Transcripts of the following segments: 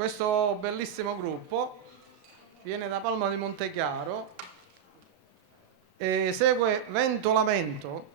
Questo bellissimo gruppo viene da Palma di Montechiaro e segue Vento Lamento.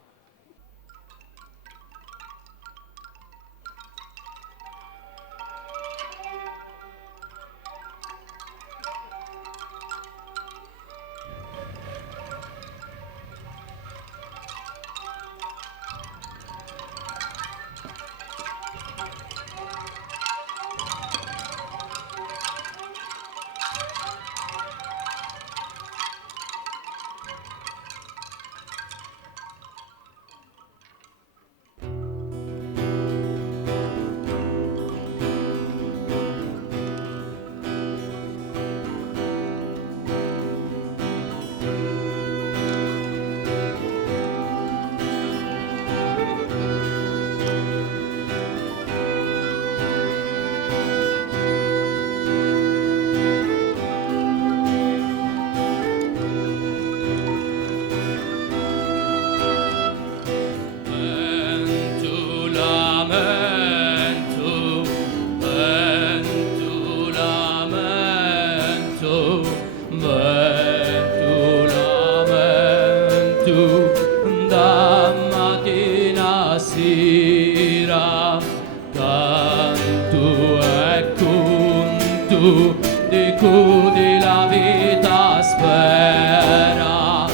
Di cui la vita spera,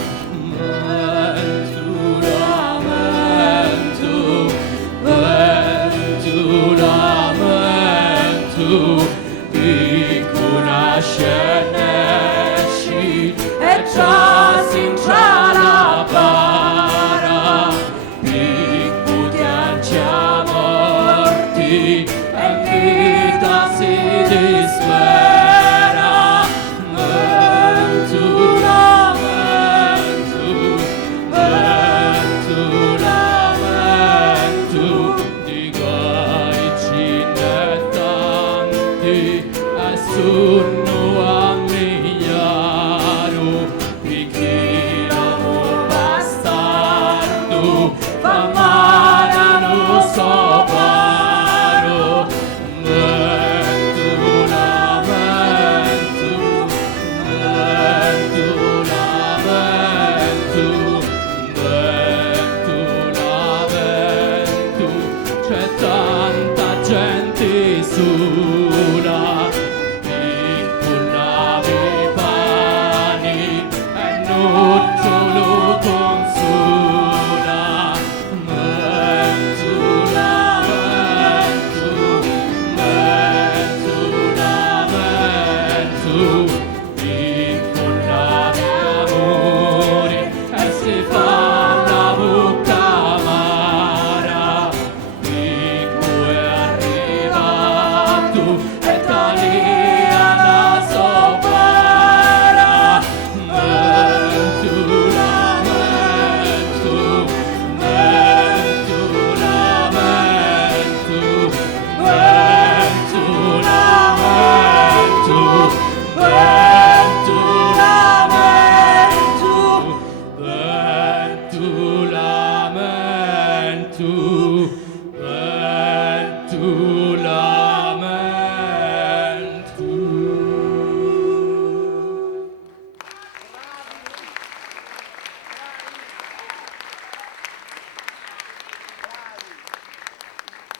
lamento, di cui nasce nesci e già si la para, di cui piangia morti e vita si dispera. Sunnu ammigliaro, chi l'amor bastardo, fa male non so paro, c'è tanta gente sola. Lamento,